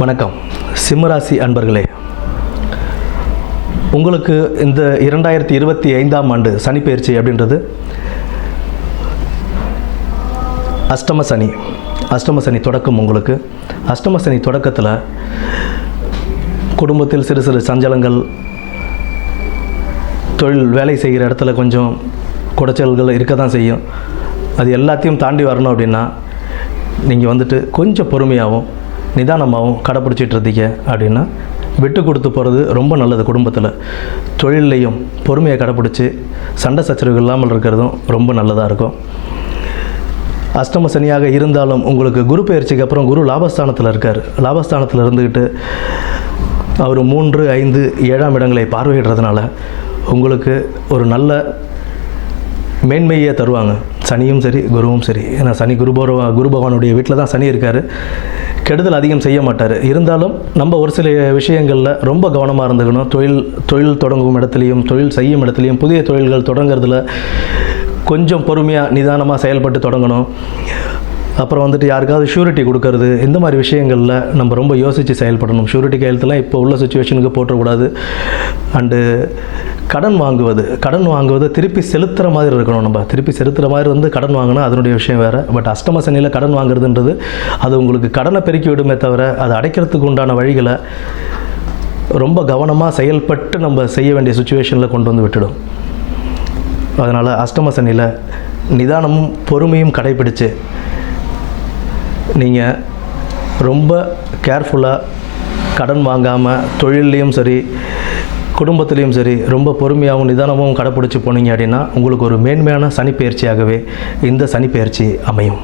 வணக்கம் சிம்மராசி அன்பர்களே, உங்களுக்கு இந்த 2025ஆம் ஆண்டு சனி பயிற்சி அப்படின்றது அஷ்டம சனி தொடக்கம். உங்களுக்கு அஷ்டம சனி தொடக்கத்தில் குடும்பத்தில் சிறு சிறு சஞ்சலங்கள், தொழில் வேலை செய்கிற இடத்துல கொஞ்சம் குடைச்சல்கள் இருக்க தான் செய்யும். அது எல்லாத்தையும் தாண்டி வரணும் அப்படின்னா நீங்கள் கொஞ்சம் பொறுமையாகவும் நிதானமாகவும் கடைப்பிடிச்சிட்டு இருந்தீங்க அப்படின்னா விட்டு கொடுத்து போகிறது ரொம்ப நல்லது. குடும்பத்தில் தொழிலையும் பொறுமையை கடைப்பிடிச்சி சண்டை சச்சரவுகள் இல்லாமல் இருக்கிறதும் ரொம்ப நல்லதாக இருக்கும். அஷ்டம சனியாக இருந்தாலும் உங்களுக்கு குரு பயிற்சிக்கு அப்புறம் குரு லாபஸ்தானத்தில் இருக்கார். லாபஸ்தானத்தில் இருந்துக்கிட்டு அவர் 3, 5, 7ஆம் இடங்களை பார்வையிடுறதுனால உங்களுக்கு ஒரு நல்ல மேன்மையை தருவாங்க. சனியும் சரி தொழிலும் சரி. ஏன்னா சனி குரு பகவானுடைய வீட்டில் தான் சனி இருக்கார். கெடுதல் அதிகம் செய்ய மாட்டார். இருந்தாலும் நம்ம ஒரு சில விஷயங்களில் ரொம்ப கவனமாக இருந்துக்கணும். தொழில் தொடங்கும் இடத்துலையும் தொழில் செய்யும் இடத்துலையும் புதிய தொழில்கள் தொடங்கிறதுல கொஞ்சம் பொறுமையாக நிதானமாக செயல்பட்டு தொடங்கணும். அப்புறம் யாருக்காவது ஷூரிட்டி கொடுக்கறது, இந்த மாதிரி விஷயங்களில் நம்ம ரொம்ப யோசித்து செயல்படணும். ஷூரிட்டி கையெழுத்துலாம் இப்போ உள்ள சுச்சுவேஷனுக்கு போட்டக்கூடாது. அண்டு கடன் வாங்குவது திருப்பி செலுத்துகிற மாதிரி இருக்கணும். நம்ம திருப்பி செலுத்துகிற மாதிரி கடன் வாங்கினா அதனுடைய விஷயம் வேறு. பட் அஷ்டம சனியில் கடன் வாங்குறதுன்றது அது உங்களுக்கு கடனை பெருக்கி விடுமே தவிர அது அடைக்கிறதுக்கு உண்டான வழிகளை ரொம்ப கவனமாக செயல்பட்டு நம்ம செய்ய வேண்டிய சுச்சுவேஷனில் கொண்டு வந்து விட்டுடும். அதனால் அஷ்டம சனியில் நிதானமும் பொறுமையும் கடைப்பிடிச்சு நீங்கள் ரொம்ப கேர்ஃபுல்லாக கடன் வாங்காமல் தொழிலையும் சரி குடும்பத்திலையும் சரி ரொம்ப பொறுமையாகவும் நிதானமும் கடைப்பிடிச்சி போனீங்க அப்படின்னா உங்களுக்கு ஒரு மேன்மையான சனி பயிற்சியாகவே இந்த சனி பயிற்சி அமையும்.